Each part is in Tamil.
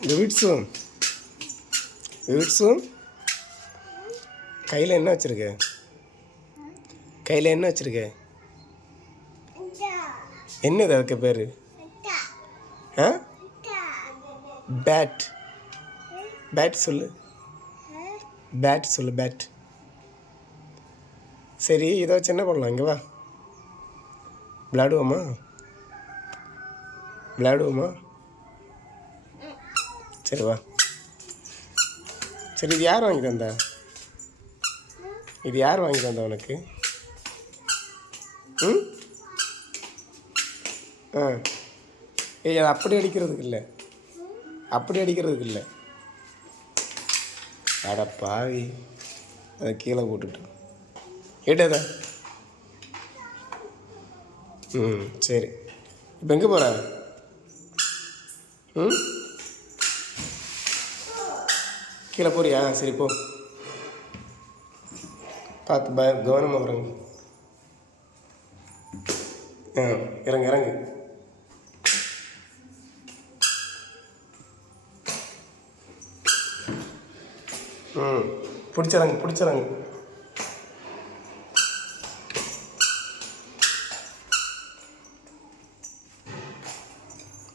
இந்த வீட்ஸும் வீட்ஸும் கையில் என்ன வச்சுருக்க? கையில் என்ன வச்சுருக்க? என்னது அதுக்கு பேர்? ஆ? பேட் பேட் சொல்லு. பேட் சொல்லு பேட் சரி இதை வச்சு என்ன பண்ணலாம்? இங்கே வா. விளாடுவோமா விளையாடுவோமா? சரி வா சரி இது யார் வாங்கி தந்தா இது யார் வாங்கி தந்தா உனக்கு? ம்? ஆ. ஏய் அது அப்படி அடிக்கிறதுக்கு இல்லை. அப்படி அடிக்கிறதுக்கு இல்லை. அட பாவி. அதை கீழே போட்டுட்டு. கேட்டதா ம் சரி. இப்போ எங்கே போகிற ம்? கீழே போறியா? சரி போ. பார்த்து பய கவனமாக இறங்கு ஆ இறங்கு இறங்கு. ம் பிடிச்சிறங்கு பிடிச்சிறங்கு.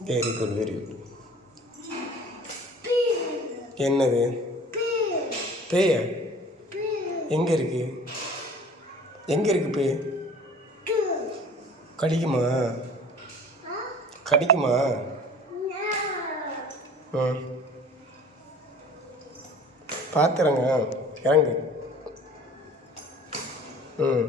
வெரி குட் வெரி குட் என்னது? பேயா? எங்கே இருக்கு? எங்கே இருக்கு பே கடிக்குமா? கடிக்குமா? ம் பார்த்துறங்க இறங்கு. ம்.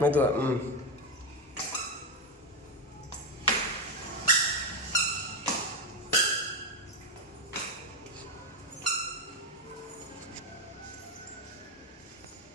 மெதுவா ம்.